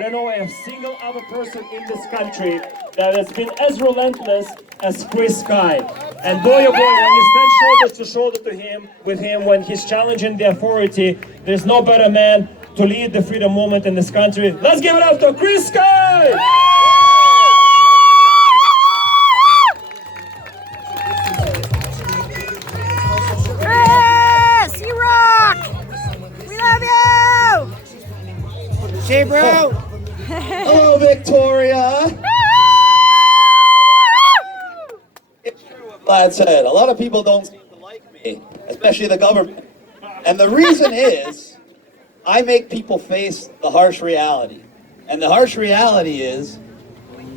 I don't know a single other person in this country that has been as relentless as Chris Sky. And boy oh boy, when you stand shoulder to shoulder with him when he's challenging the authority, there's no better man to lead the freedom movement in this country. Let's give it up to Chris Sky! Chris, you rock! We love you! Hey, bro! Hello, Victoria! It's true what Vlad said. A lot of people don't seem to like me, especially the government. And the reason is, I make people face the harsh reality. And the harsh reality is,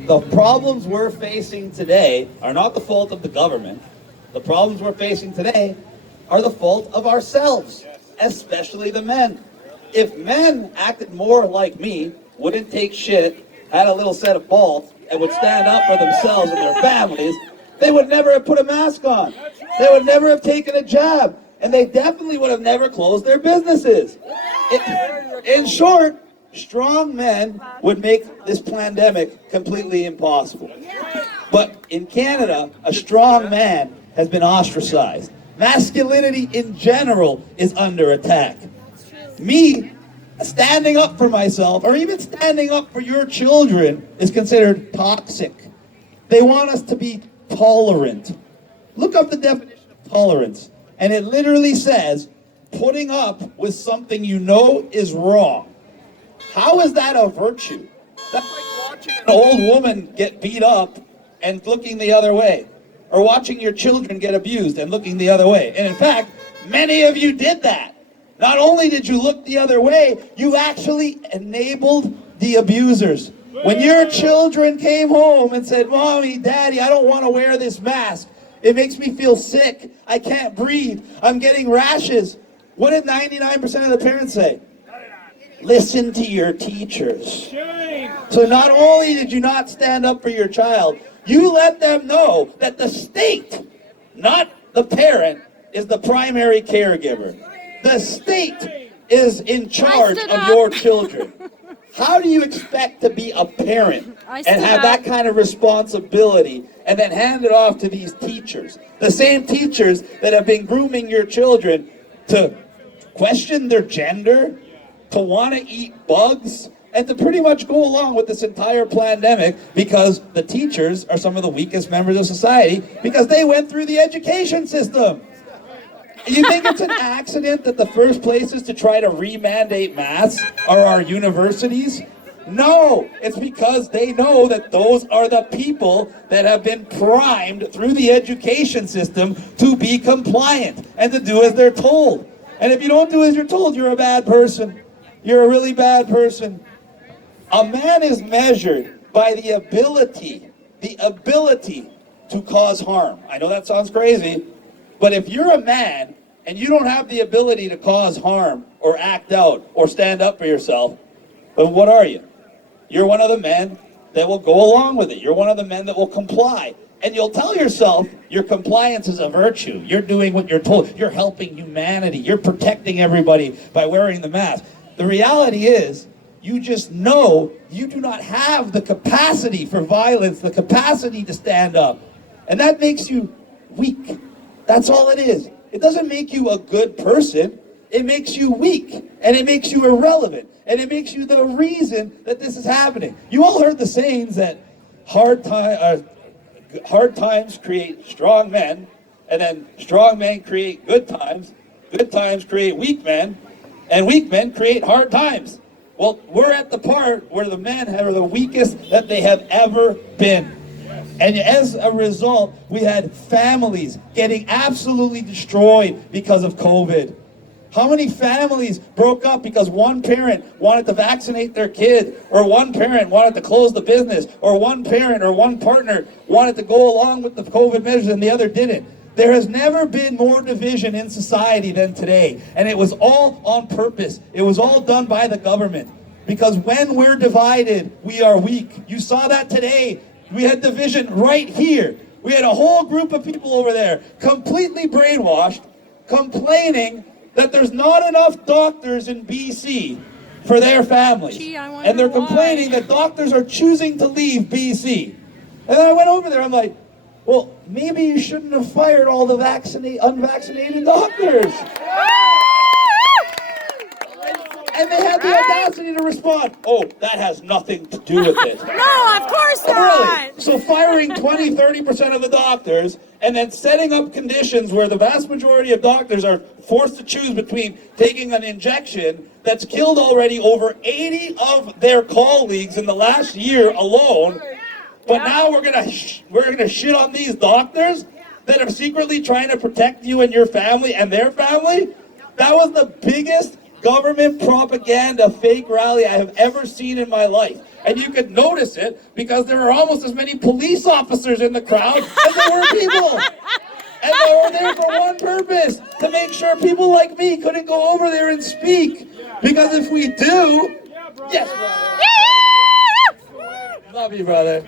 the problems we're facing today are not the fault of the government. The problems we're facing today are the fault of ourselves, especially the men. If men acted more like me, wouldn't take shit, had a little set of balls, and would stand up for themselves and their families, they would never have put a mask on. They would never have taken a jab. And they definitely would have never closed their businesses. In short, strong men would make this pandemic completely impossible. But in Canada, a strong man has been ostracized. Masculinity in general is under attack. Me standing up for myself, or even standing up for your children, is considered toxic. They want us to be tolerant. Look up the definition of tolerance, and it literally says, putting up with something you know is wrong. How is that a virtue? That's like watching an old woman get beat up and looking the other way, or watching your children get abused and looking the other way. And in fact, many of you did that. Not only did you look the other way, you actually enabled the abusers. When your children came home and said, Mommy, Daddy, I don't want to wear this mask. It makes me feel sick. I can't breathe. I'm getting rashes. What did 99% of the parents say? Listen to your teachers. So not only did you not stand up for your child, you let them know that the state, not the parent, is the primary caregiver. The state is in charge of your children. How do you expect to be a parent and have that kind of responsibility and then hand it off to these teachers? The same teachers that have been grooming your children to question their gender, to want to eat bugs, and to pretty much go along with this entire pandemic because the teachers are some of the weakest members of society because they went through the education system. You think it's an accident that the first places to try to re-mandate masks are our universities? No, it's because they know that those are the people that have been primed through the education system to be compliant and to do as they're told. And if you don't do as you're told, you're a bad person. You're a really bad person. A man is measured by the ability to cause harm. I know that sounds crazy, but if you're a man and you don't have the ability to cause harm or act out or stand up for yourself, then what are you? You're one of the men that will go along with it. You're one of the men that will comply. And you'll tell yourself your compliance is a virtue. You're doing what you're told. You're helping humanity. You're protecting everybody by wearing the mask. The reality is, you just know you do not have the capacity for violence, the capacity to stand up. And that makes you weak. That's all it is. It doesn't make you a good person. It makes you weak. And it makes you irrelevant. And it makes you the reason that this is happening. You all heard the sayings that hard times create strong men, and then strong men create good times create weak men, and weak men create hard times. Well, we're at the part where the men are the weakest that they have ever been. And as a result, we had families getting absolutely destroyed because of COVID. How many families broke up because one parent wanted to vaccinate their kid, or one parent wanted to close the business, or one parent or one partner wanted to go along with the COVID measures and the other didn't? There has never been more division in society than today. And it was all on purpose. It was all done by the government. Because when we're divided, we are weak. You saw that today. We had division right here. We had a whole group of people over there, completely brainwashed, complaining that there's not enough doctors in BC. for their families. Gee, I wonder And they're why. complaining that doctors are choosing to leave BC. And then I went over there, I'm like, well, maybe you shouldn't have fired all the unvaccinated doctors. And they had the audacity to respond, oh, that has nothing to do with it. No, of course not. Really? So firing 20-30% of the doctors and then setting up conditions where the vast majority of doctors are forced to choose between taking an injection that's killed already over 80 of their colleagues in the last year alone. But now we're gonna shit on these doctors that are secretly trying to protect you and your family and their family? That was the biggest government propaganda fake rally I have ever seen in my life. And you could notice it because there were almost as many police officers in the crowd as there were people. And they were there for one purpose, to make sure people like me couldn't go over there and speak. Because if we do, yes, brother. Love you, brother.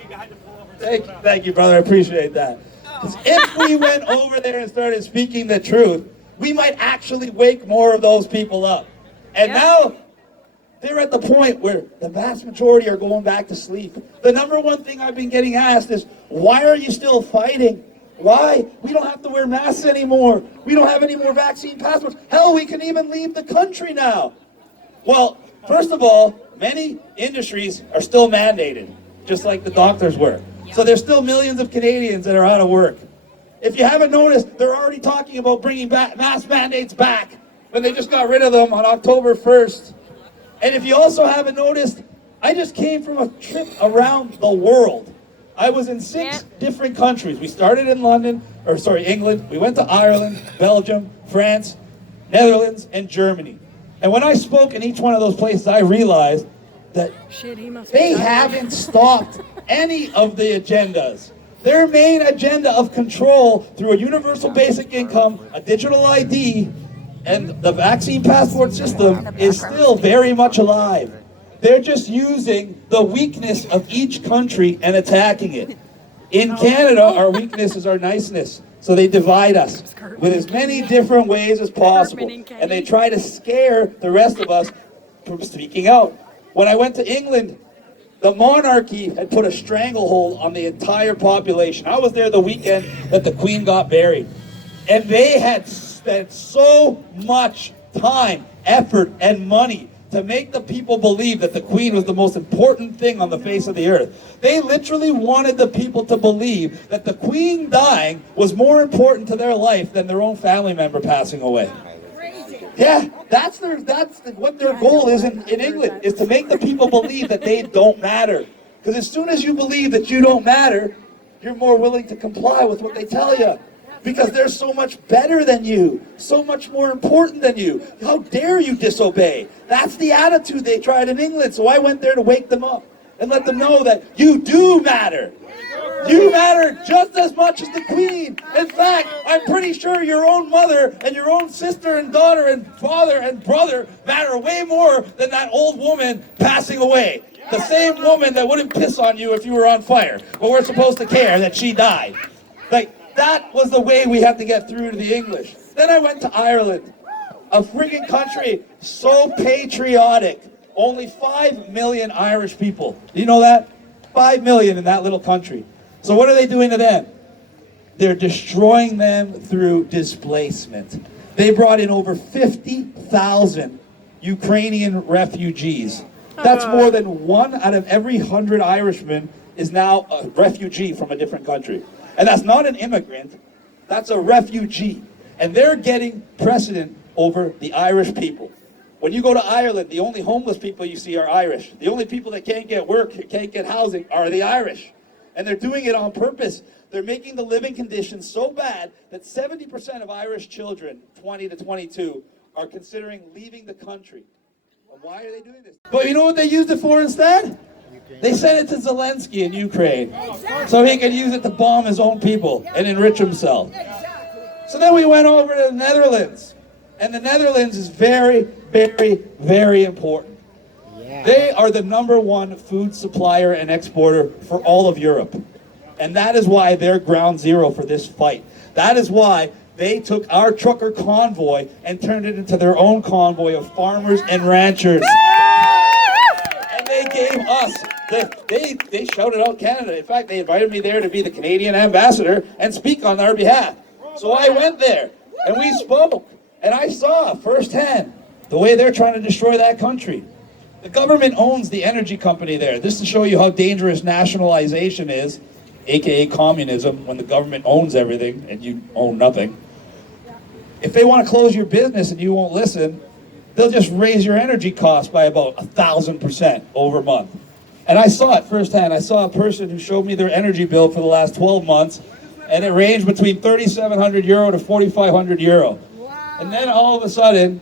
Thank you, brother. I appreciate that. 'Cause if we went over there and started speaking the truth, we might actually wake more of those people up. And now, they're at the point where the vast majority are going back to sleep. The number one thing I've been getting asked is, why are you still fighting? Why? We don't have to wear masks anymore. We don't have any more vaccine passports. Hell, we can even leave the country now. Well, first of all, many industries are still mandated, just like the doctors were. So there's still millions of Canadians that are out of work. If you haven't noticed, they're already talking about bringing back mask mandates back when they just got rid of them on October 1st. And if you also haven't noticed, I just came from a trip around the world. I was in 6 different countries. We started in England. We went to Ireland, Belgium, France, Netherlands, and Germany. And when I spoke in each one of those places, I realized that they haven't stopped any of the agendas. Their main agenda of control through a universal basic income, a digital ID, and the vaccine passport system is still very much alive. They're just using the weakness of each country and attacking it. In Canada, our weakness is our niceness. So they divide us with as many different ways as possible. And they try to scare the rest of us from speaking out. When I went to England, the monarchy had put a stranglehold on the entire population. I was there the weekend that the Queen got buried. And they had spent so much time, effort, and money to make the people believe that the Queen was the most important thing on the face of the earth. They literally wanted the people to believe that the Queen dying was more important to their life than their own family member passing away. Yeah, that's what their goal is in England, is to make the people believe that they don't matter. Because as soon as you believe that you don't matter, you're more willing to comply with what they tell you. Because they're so much better than you, so much more important than you. How dare you disobey? That's the attitude they tried in England. So I went there to wake them up and let them know that you do matter. You matter just as much as the Queen. In fact, I'm pretty sure your own mother and your own sister and daughter and father and brother matter way more than that old woman passing away. The same woman that wouldn't piss on you if you were on fire. But we're supposed to care that she died. Like, that was the way we had to get through to the English. Then I went to Ireland, a friggin' country so patriotic. Only 5 million Irish people. Do you know that? 5 million in that little country. So what are they doing to them? They're destroying them through displacement. They brought in over 50,000 Ukrainian refugees. That's more than 1 out of every 100 Irishmen is now a refugee from a different country. And that's not an immigrant, that's a refugee. And they're getting precedent over the Irish people. When you go to Ireland, the only homeless people you see are Irish. The only people that can't get work, can't get housing, are the Irish. And they're doing it on purpose. They're making the living conditions so bad that 70% of Irish children, 20 to 22, are considering leaving the country. And why are they doing this? But you know what they used it for instead? They sent it to Zelensky in Ukraine so he could use it to bomb his own people and enrich himself. So then we went over to the Netherlands. And the Netherlands is very, very, very important. They are the #1 food supplier and exporter for all of Europe. And that is why they're ground zero for this fight. That is why they took our trucker convoy and turned it into their own convoy of farmers and ranchers. us. They shouted out Canada. In fact, they invited me there to be the Canadian ambassador and speak on our behalf. So I went there, and we spoke, and I saw firsthand the way they're trying to destroy that country. The government owns the energy company there. This to show you how dangerous nationalization is, aka communism, when the government owns everything and you own nothing. If they want to close your business and you won't listen, they'll just raise your energy costs by about 1,000% over a month. And I saw it firsthand. I saw a person who showed me their energy bill for the last 12 months, and it ranged between 3,700 euro to 4,500 euro. And then all of a sudden,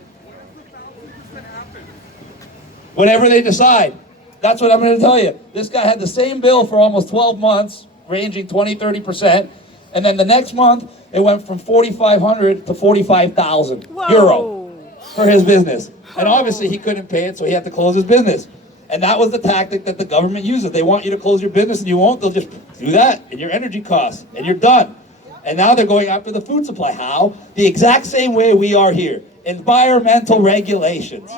whatever they decide, that's what I'm going to tell you. This guy had the same bill for almost 12 months, ranging 20-30%, and then the next month, it went from 4,500 to 45,000 euro for his business. And obviously he couldn't pay it, so he had to close his business. And that was the tactic that the government uses. They want you to close your business and you won't, they'll just do that in your energy costs, and you're done. And now they're going after the food supply. How? The exact same way we are here. Environmental regulations.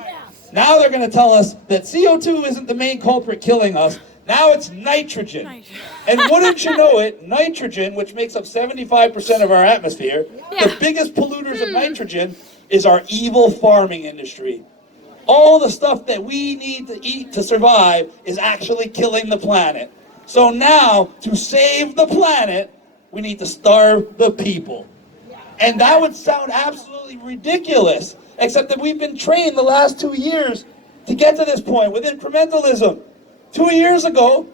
Now they're going to tell us that CO2 isn't the main culprit killing us. Now it's nitrogen. And wouldn't you know it, nitrogen, which makes up 75% of our atmosphere, the biggest polluters of nitrogen is our evil farming industry. All the stuff that we need to eat to survive is actually killing the planet. So now, to save the planet, we need to starve the people. And that would sound absolutely ridiculous, except that we've been trained the last 2 years to get to this point with incrementalism. 2 years ago,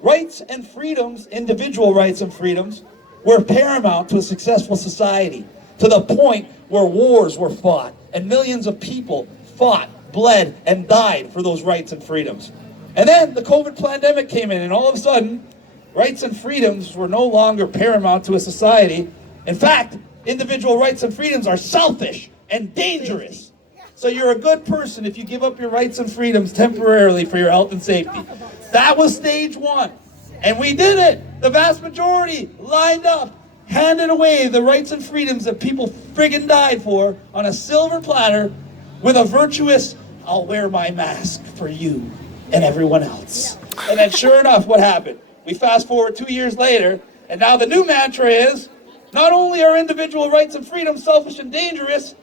rights and freedoms, individual rights and freedoms, were paramount to a successful society, to the point where wars were fought and millions of people fought, bled, and died for those rights and freedoms. And then the COVID pandemic came in, and all of a sudden, rights and freedoms were no longer paramount to a society. In fact, individual rights and freedoms are selfish and dangerous. So you're a good person if you give up your rights and freedoms temporarily for your health and safety. That was stage one. And we did it. The vast majority lined up, handed away the rights and freedoms that people friggin' died for on a silver platter with a virtuous, I'll wear my mask for you and everyone else. And then sure enough, what happened? We fast forward 2 years later, and now the new mantra is, not only are individual rights and freedoms selfish and dangerous,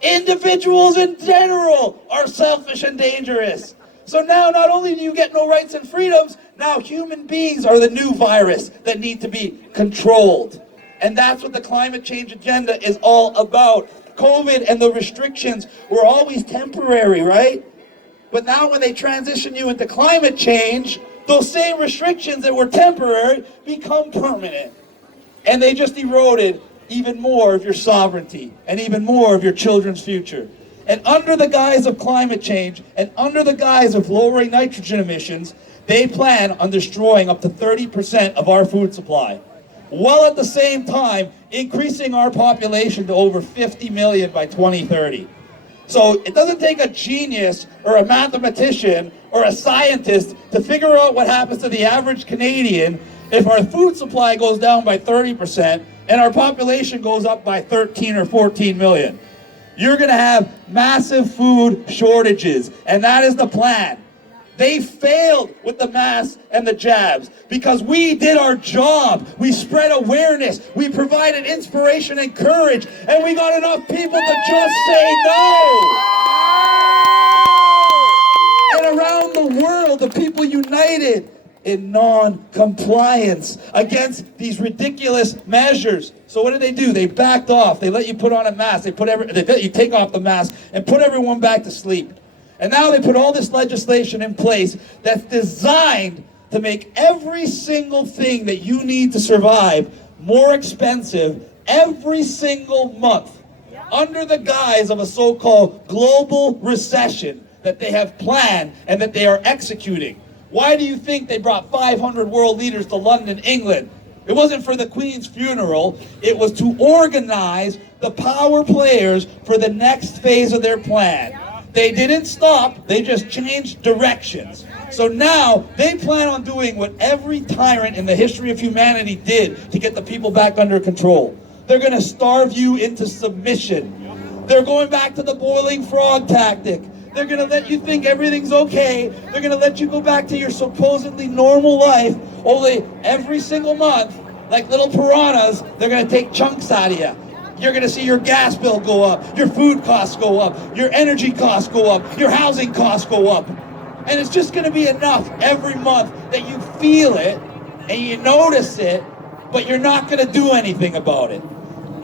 individuals in general are selfish and dangerous. So now not only do you get no rights and freedoms, now human beings are the new virus that need to be controlled. And that's what the climate change agenda is all about. COVID and the restrictions were always temporary, right? But now when they transition you into climate change, those same restrictions that were temporary become permanent. And they just eroded even more of your sovereignty and even more of your children's future. And under the guise of climate change and under the guise of lowering nitrogen emissions, they plan on destroying up to 30% of our food supply, while at the same time increasing our population to over 50 million by 2030. So it doesn't take a genius or a mathematician or a scientist to figure out what happens to the average Canadian if our food supply goes down by 30% and our population goes up by 13 or 14 million. You're going to have massive food shortages, and that is the plan. They failed with the masks and the jabs because we did our job. We spread awareness. We provided inspiration and courage, and we got enough people to just say no. And around the world, the people united in non-compliance against these ridiculous measures. So what do? They backed off. They let you put on a mask. They let you take off the mask and put everyone back to sleep. And now they put all this legislation in place that's designed to make every single thing that you need to survive more expensive every single month, under the guise of a so-called global recession that they have planned and that they are executing. Why do you think they brought 500 world leaders to London, England? It wasn't for the Queen's funeral. It was to organize the power players for the next phase of their plan. They didn't stop, they just changed directions. So now they plan on doing what every tyrant in the history of humanity did to get the people back under control. They're going to starve you into submission. They're going back to the boiling frog tactic. They're going to let you think everything's okay. They're going to let you go back to your supposedly normal life. Only every single month, like little piranhas, they're going to take chunks out of you. You're going to see your gas bill go up, your food costs go up, your energy costs go up, your housing costs go up. And it's just going to be enough every month that you feel it and you notice it, but you're not going to do anything about it.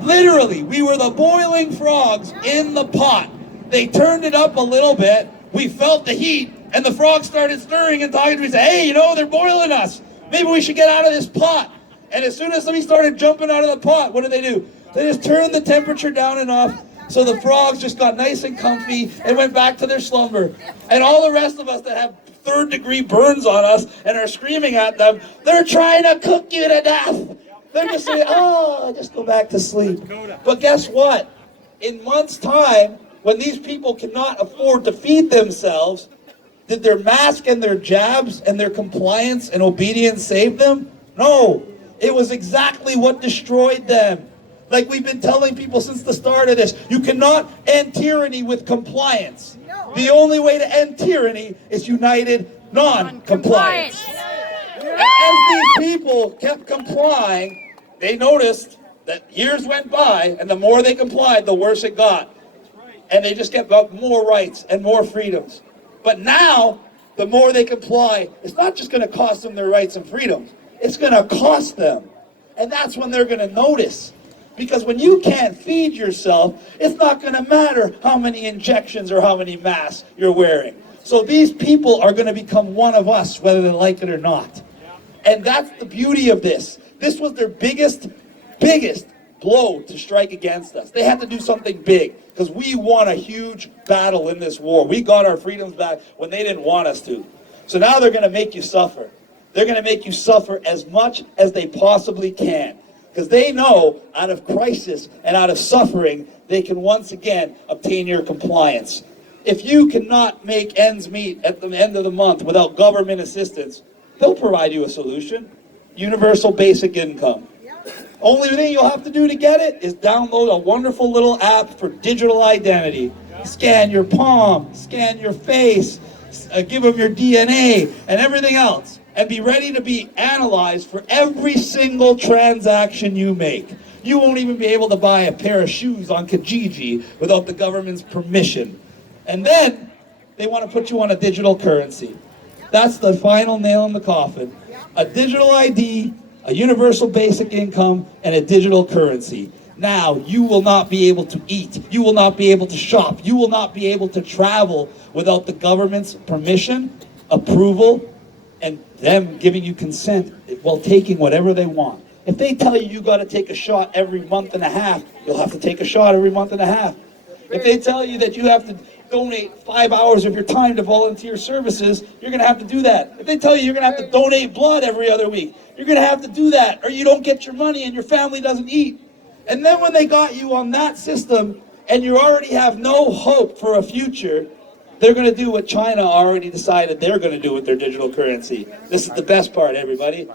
Literally, we were the boiling frogs in the pot. They turned it up a little bit, we felt the heat, and the frogs started stirring and talking to me, say, hey, you know, they're boiling us. Maybe we should get out of this pot. And as soon as somebody started jumping out of the pot, what did they do? They just turned the temperature down enough so the frogs just got nice and comfy and went back to their slumber. And all the rest of us that have third-degree burns on us and are screaming at them, they're trying to cook you to death. They're just saying, oh, just go back to sleep. But guess what? In months' time, when these people cannot afford to feed themselves, did their mask and their jabs and their compliance and obedience save them? No. It was exactly what destroyed them. Like we've been telling people since the start of this, you cannot end tyranny with compliance. The only way to end tyranny is united non-compliance. As these people kept complying, they noticed that years went by, and the more they complied, the worse it got. And they just kept up more rights and more freedoms. But now, the more they comply, it's not just going to cost them their rights and freedoms. It's going to cost them. And that's when they're going to notice. Because when you can't feed yourself, it's not going to matter how many injections or how many masks you're wearing. So these people are going to become one of us, whether they like it or not. And that's the beauty of this. This was their biggest blow to strike against us. They had to do something big because we won a huge battle in this war. We got our freedoms back when they didn't want us to. So now they're going to make you suffer. They're going to make you suffer as much as they possibly can. Because they know out of crisis and out of suffering, they can once again obtain your compliance. If you cannot make ends meet at the end of the month without government assistance, they'll provide you a solution. Universal basic income. Only thing you'll have to do to get it is download a wonderful little app for digital identity. Scan your palm, scan your face, give them your DNA and everything else. And be ready to be analyzed for every single transaction you make. You won't even be able to buy a pair of shoes on Kijiji without the government's permission. And then they want to put you on a digital currency. That's the final nail in the coffin. A digital ID, a universal basic income, and a digital currency. Now, you will not be able to eat. You will not be able to shop. You will not be able to travel without the government's permission, approval, and them giving you consent while taking whatever they want. If they tell you got to take a shot every month and a half, you'll have to take a shot every month and a half. If they tell you that you have to donate 5 hours of your time to volunteer services, you're going to have to do that. If they tell you you're going to have to donate blood every other week, you're going to have to do that, or you don't get your money and your family doesn't eat. And then when they got you on that system and you already have no hope for a future, they're going to do what China already decided they're going to do with their digital currency. This is the best part, everybody.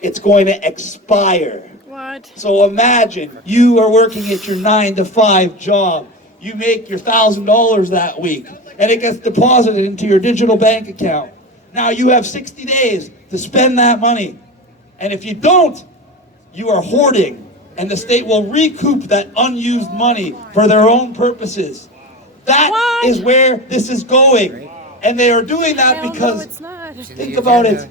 It's going to expire. What? So imagine you are working at your 9-to-5 job. You make your $1,000 that week, and it gets deposited into your digital bank account. Now you have 60 days to spend that money. And if you don't, you are hoarding, and the state will recoup that unused money for their own purposes. That is where this is going. And they are doing that because, think about it,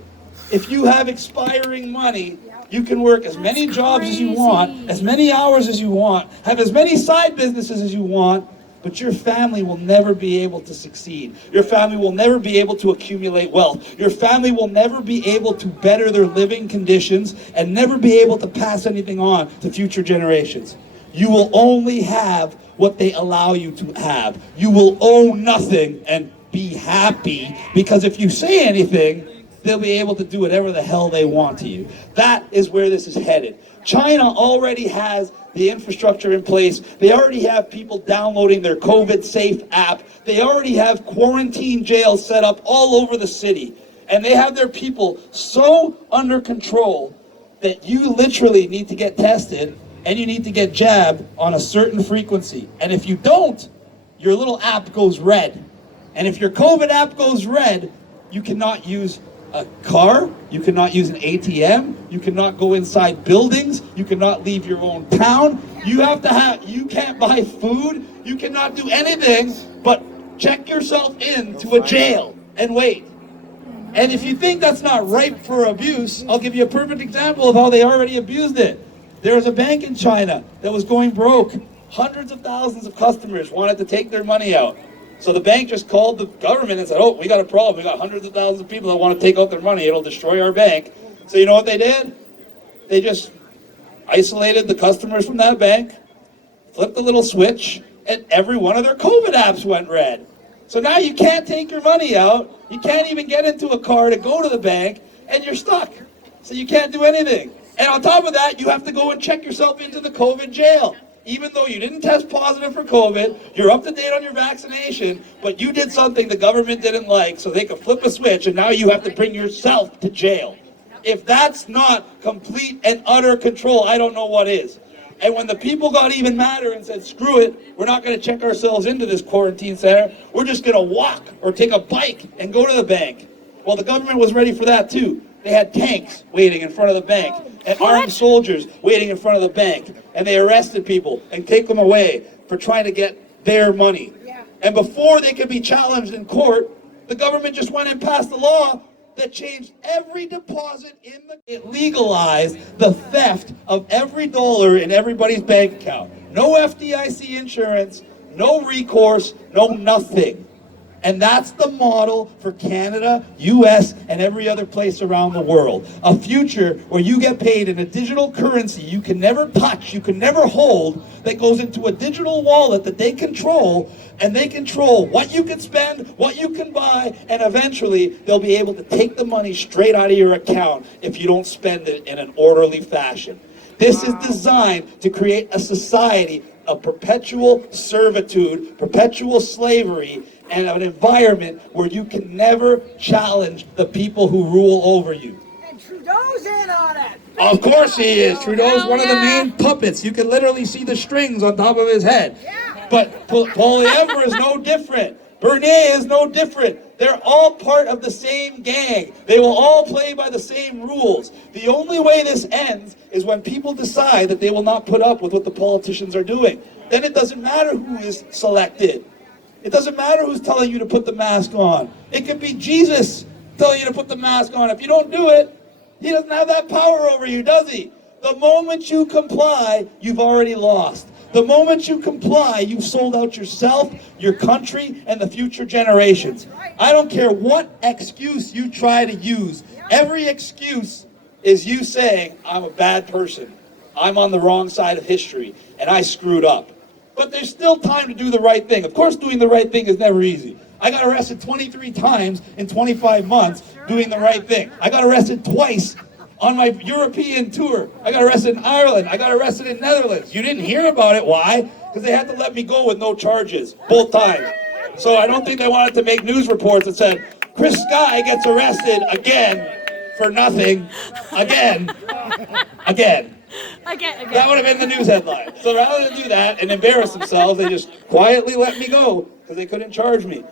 if you have expiring money, you can work as many jobs as you want, as many hours as you want, have as many side businesses as you want, but your family will never be able to succeed. Your family will never be able to accumulate wealth. Your family will never be able to better their living conditions and never be able to pass anything on to future generations. You will only have what they allow you to have. You will own nothing and be happy, because if you say anything, they'll be able to do whatever the hell they want to you. That is where this is headed. China already has the infrastructure in place. They already have people downloading their COVID-safe app. They already have quarantine jails set up all over the city. And they have their people so under control that you literally need to get tested and you need to get jabbed on a certain frequency. And if you don't, your little app goes red. And if your COVID app goes red, you cannot use a car, you cannot use an ATM, you cannot go inside buildings, you cannot leave your own town, you can't buy food, you cannot do anything but check yourself into a jail and wait. And if you think that's not ripe for abuse, I'll give you a perfect example of how they already abused it. There was a bank in China that was going broke. Hundreds of thousands of customers wanted to take their money out. So the bank just called the government and said, oh, we got a problem. We got hundreds of thousands of people that want to take out their money. It'll destroy our bank. So you know what they did? They just isolated the customers from that bank, flipped a little switch, and every one of their COVID apps went red. So now you can't take your money out. You can't even get into a car to go to the bank, and you're stuck. So you can't do anything. And on top of that, you have to go and check yourself into the COVID jail. Even though you didn't test positive for COVID, you're up to date on your vaccination, but you did something the government didn't like, so they could flip a switch, and now you have to bring yourself to jail. If that's not complete and utter control, I don't know what is. And when the people got even madder and said, screw it, we're not going to check ourselves into this quarantine center, we're just going to walk or take a bike and go to the bank. Well, the government was ready for that too. They had tanks waiting in front of the bank and armed soldiers waiting in front of the bank, and they arrested people and take them away for trying to get their money. And before they could be challenged in court, the government just went and passed a law that changed every deposit in the... It legalized the theft of every dollar in everybody's bank account. No FDIC insurance, no recourse, no nothing. And that's the model for Canada, US, and every other place around the world. A future where you get paid in a digital currency you can never touch, you can never hold, that goes into a digital wallet that they control, and they control what you can spend, what you can buy, and eventually they'll be able to take the money straight out of your account if you don't spend it in an orderly fashion. This is designed to create a society of perpetual servitude, perpetual slavery, and an environment where you can never challenge the people who rule over you. And Trudeau's in on it. Of course he is. Trudeau's one of the main puppets. You can literally see the strings on top of his head. But Poilievre is no different. Bernier is no different. They're all part of the same gang. They will all play by the same rules. The only way this ends is when people decide that they will not put up with what the politicians are doing. Then it doesn't matter who is selected. It doesn't matter who's telling you to put the mask on. It could be Jesus telling you to put the mask on. If you don't do it, he doesn't have that power over you, does he? The moment you comply, you've already lost. The moment you comply, you've sold out yourself, your country, and the future generations. I don't care what excuse you try to use. Every excuse is you saying, I'm a bad person. I'm on the wrong side of history, and I screwed up. But there's still time to do the right thing. Of course, doing the right thing is never easy. I got arrested 23 times in 25 months doing the right thing. I got arrested twice on my European tour. I got arrested in Ireland. I got arrested in Netherlands. You didn't hear about it. Why? Because they had to let me go with no charges, both times. So I don't think they wanted to make news reports that said, Chris Sky gets arrested again for nothing, again. That would have been the news headline. So rather than do that and embarrass themselves, they just quietly let me go because they couldn't charge me.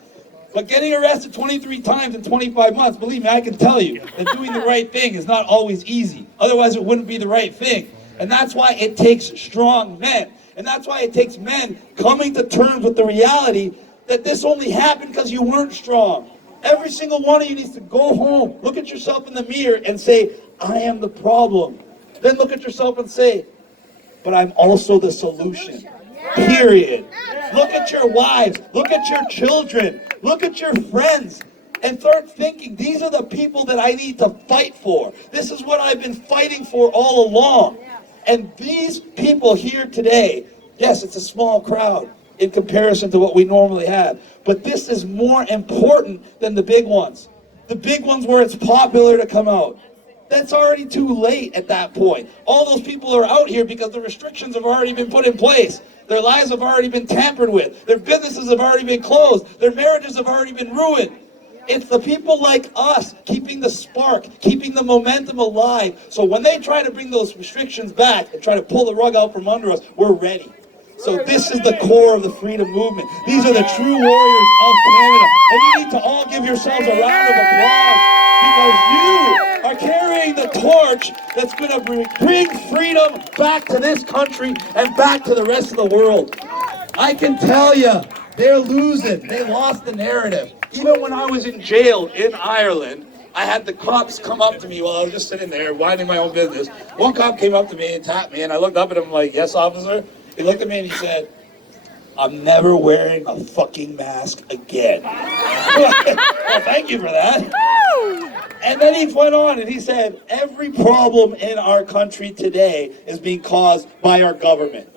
But getting arrested 23 times in 25 months, believe me, I can tell you that doing the right thing is not always easy. Otherwise, it wouldn't be the right thing. And that's why it takes strong men. And that's why it takes men coming to terms with the reality that this only happened because you weren't strong. Every single one of you needs to go home, look at yourself in the mirror and say, I am the problem. Then look at yourself and say, but I'm also the solution. Period. Look at your wives. Look at your children. Look at your friends. And start thinking, these are the people that I need to fight for. This is what I've been fighting for all along. And these people here today, yes, it's a small crowd in comparison to what we normally have. But this is more important than the big ones. The big ones where it's popular to come out. That's already too late at that point. All those people are out here because the restrictions have already been put in place. Their lives have already been tampered with. Their businesses have already been closed. Their marriages have already been ruined. It's the people like us keeping the spark, keeping the momentum alive. So when they try to bring those restrictions back and try to pull the rug out from under us, we're ready. So this is the core of the freedom movement. These are the true warriors of Canada. And you need to all give yourselves a round of applause because you are carrying the torch that's going to bring freedom back to this country and back to the rest of the world. I can tell you, they're losing. They lost the narrative. Even when I was in jail in Ireland, I had the cops come up to me while I was just sitting there minding my own business. One cop came up to me and tapped me, and I looked up at him like, "Yes, officer." He looked at me and he said, "I'm never wearing a fucking mask again." Well, thank you for that. And then he went on and he said, "Every problem in our country today is being caused by our government.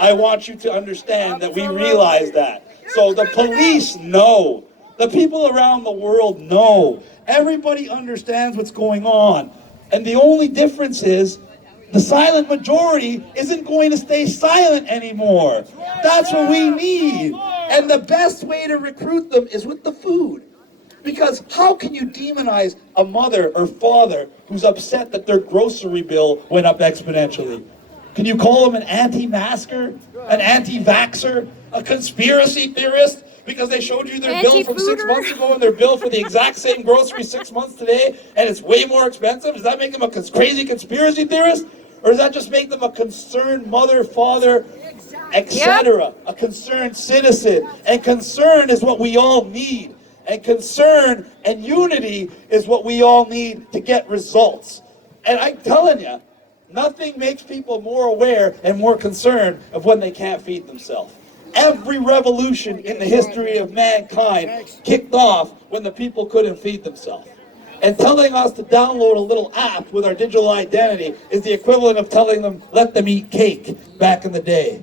I want you to understand that we realize that." So the police know. The people around the world know. Everybody understands what's going on. And the only difference is the silent majority isn't going to stay silent anymore. That's what we need. And the best way to recruit them is with the food. Because how can you demonize a mother or father who's upset that their grocery bill went up exponentially? Can you call them an anti-masker, an anti-vaxxer, a conspiracy theorist? Because they showed you their bill from 6 months ago and their bill for the exact same grocery 6 months today, and it's way more expensive? Does that make them a crazy conspiracy theorist? Or does that just make them a concerned mother, father, etc., a concerned citizen? And concern is what we all need. And concern and unity is what we all need to get results. And I'm telling you, nothing makes people more aware and more concerned of when they can't feed themselves. Every revolution in the history of mankind kicked off when the people couldn't feed themselves. And telling us to download a little app with our digital identity is the equivalent of telling them, let them eat cake back in the day.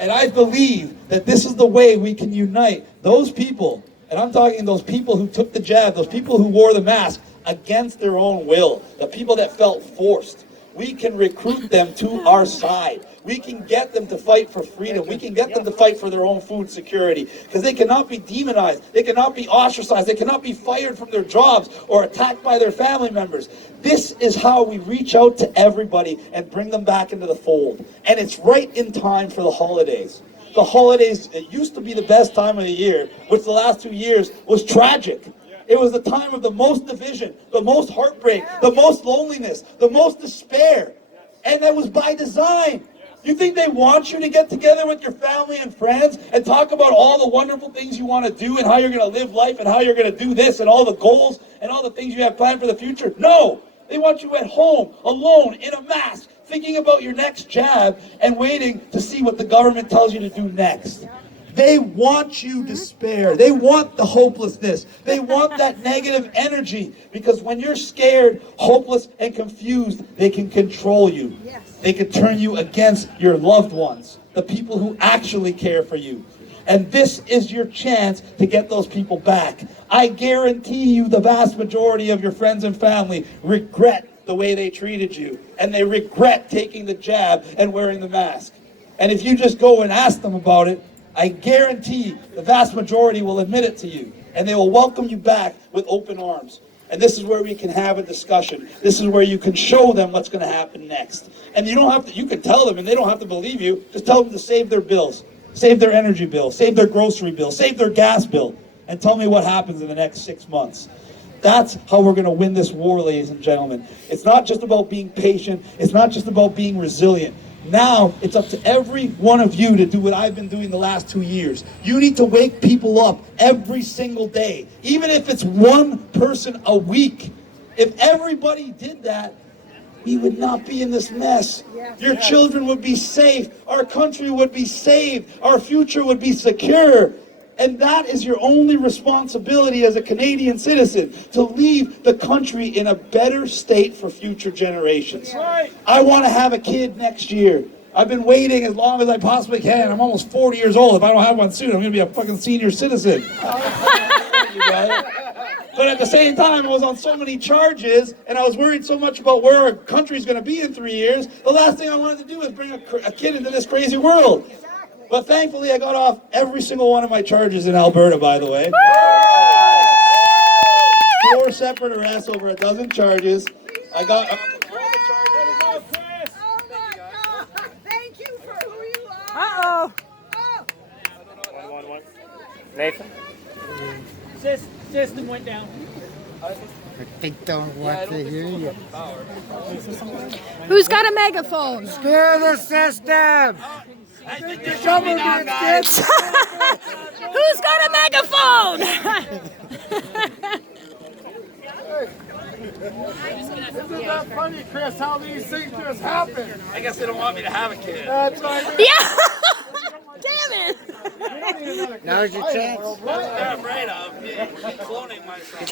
And I believe that this is the way we can unite those people, and I'm talking those people who took the jab, those people who wore the mask against their own will, the people that felt forced. We can recruit them to our side. We can get them to fight for freedom. We can get them to fight for their own food security. Because they cannot be demonized. They cannot be ostracized. They cannot be fired from their jobs or attacked by their family members. This is how we reach out to everybody and bring them back into the fold. And it's right in time for the holidays. The holidays, it used to be the best time of the year, which the last 2 years was tragic. It was the time of the most division, the most heartbreak, the most loneliness, the most despair. And that was by design. You think they want you to get together with your family and friends and talk about all the wonderful things you want to do and how you're going to live life and how you're going to do this and all the goals and all the things you have planned for the future? No! They want you at home, alone, in a mask, thinking about your next jab and waiting to see what the government tells you to do next. They want you to despair. They want the hopelessness. They want that negative energy, because when you're scared, hopeless, and confused, they can control you. They can turn you against your loved ones, the people who actually care for you. And this is your chance to get those people back. I guarantee you the vast majority of your friends and family regret the way they treated you, and they regret taking the jab and wearing the mask. And if you just go and ask them about it, I guarantee the vast majority will admit it to you, and they will welcome you back with open arms. And this is where we can have a discussion. This is where you can show them what's going to happen next. And you don't have to, you can tell them and they don't have to believe you. Just tell them to save their bills, save their energy bill, save their grocery bill, save their gas bill, and tell me what happens in the next 6 months. That's how we're going to win this war, ladies and gentlemen. It's not just about being patient. It's not just about being resilient. Now, it's up to every one of you to do what I've been doing the last 2 years. You need to wake people up every single day, even if it's one person a week. If everybody did that, we would not be in this mess. Your children would be safe. Our country would be saved. Our future would be secure. And that is your only responsibility as a Canadian citizen, to leave the country in a better state for future generations. I want to have a kid next year. I've been waiting as long as I possibly can. I'm almost 40 years old. If I don't have one soon, I'm going to be a fucking senior citizen. But at the same time, I was on so many charges, and I was worried so much about where our country's going to be in 3 years. The last thing I wanted to do is bring a kid into this crazy world. But thankfully, I got off every single one of my charges in Alberta, by the way. 4 separate arrests, over a dozen charges. I got all the charges. Thank you for who you are. Nathan? System went down. They don't want to hear you. Who's got a megaphone? Screw the system! Who's got a megaphone? Isn't that funny, Chris, how these things just happen? I guess they don't want me to have a kid. That's right. Yeah. Damn it. Now's your chance. I'm afraid of cloning myself.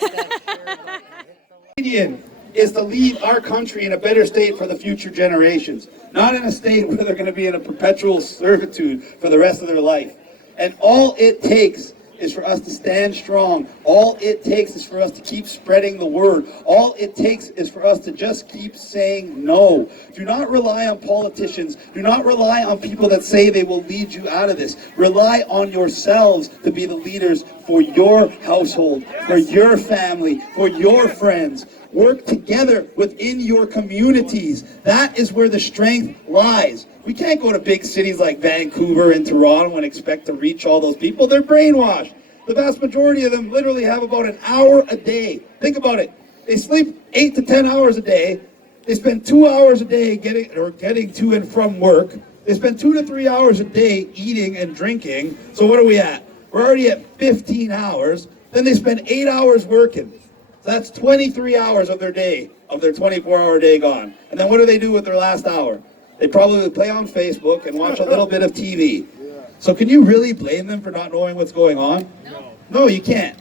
Canadian is to leave our country in a better state for the future generations, not in a state where they're going to be in a perpetual servitude for the rest of their life. And all it takes is for us to stand strong. All it takes is for us to keep spreading the word. All it takes is for us to just keep saying no. Do not rely on politicians. Do not rely on people that say they will lead you out of this. Rely on yourselves to be the leaders for your household, for your family, for your friends. Work together within your communities. That is where the strength lies. We can't go to big cities like Vancouver and Toronto and expect to reach all those people. They're brainwashed. The vast majority of them literally have about an hour a day. Think about it. They sleep 8 to 10 hours a day. They spend 2 hours a day getting to and from work. They spend 2 to 3 hours a day eating and drinking. So what are we at? We're already at 15 hours. Then they spend 8 hours working. So that's 23 hours of their day, of their 24-hour day gone. And then what do they do with their last hour? They probably play on Facebook and watch a little bit of TV. So can you really blame them for not knowing what's going on? No, you can't.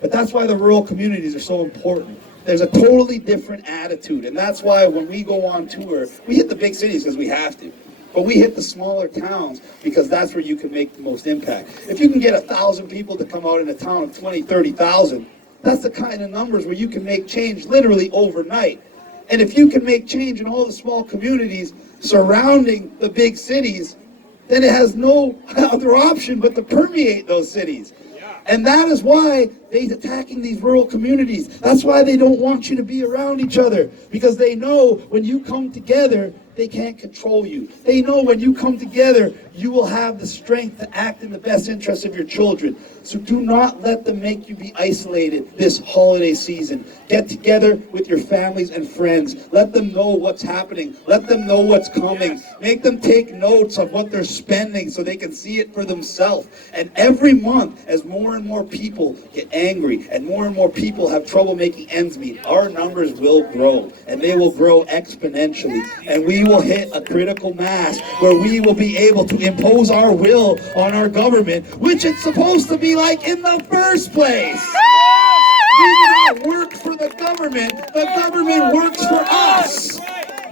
But that's why the rural communities are so important. There's a totally different attitude. And that's why when we go on tour, we hit the big cities because we have to. But we hit the smaller towns because that's where you can make the most impact. If you can get 1,000 people to come out in a town of 20, 30,000, that's the kind of numbers where you can make change literally overnight. And if you can make change in all the small communities surrounding the big cities, then it has no other option but to permeate those cities. And that is why they're attacking these rural communities. That's why they don't want you to be around each other, because they know when you come together, they can't control you. They know when you come together, you will have the strength to act in the best interest of your children. So do not let them make you be isolated this holiday season. Get together with your families and friends. Let them know what's happening. Let them know what's coming. Make them take notes of what they're spending so they can see it for themselves. And every month, as more and more people get angry and more people have trouble making ends meet, our numbers will grow, and they will grow exponentially. And we will hit a critical mass where we will be able to impose our will on our government, which it's supposed to be like in the first place. We do not work for the government works for us.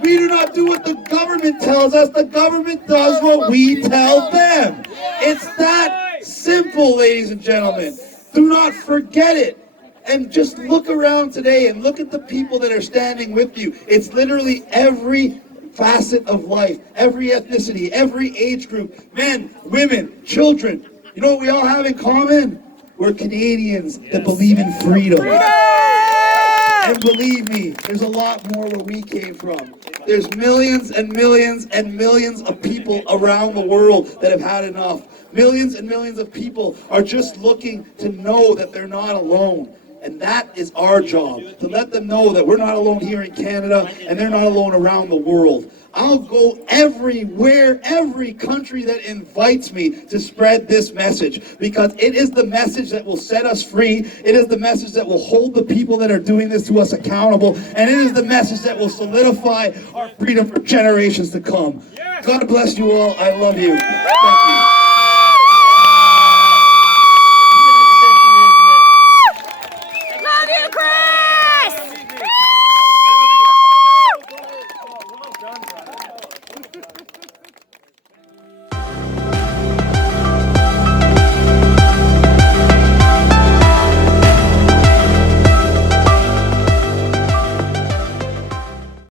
We do not do what the government tells us, the government does what we tell them. It's that simple, ladies and gentlemen. Do not forget it. And just look around today and look at the people that are standing with you. It's literally every facet of life, every ethnicity, every age group, men, women, children. You know what we all have in common? We're Canadians that believe in freedom. And believe me, there's a lot more where we came from. There's millions and millions and millions of people around the world that have had enough. Millions and millions of people are just looking to know that they're not alone. And that is our job, to let them know that we're not alone here in Canada and they're not alone around the world. I'll go everywhere, every country that invites me to spread this message, because it is the message that will set us free. It is the message that will hold the people that are doing this to us accountable. And it is the message that will solidify our freedom for generations to come. God bless you all. I love you. Thank you.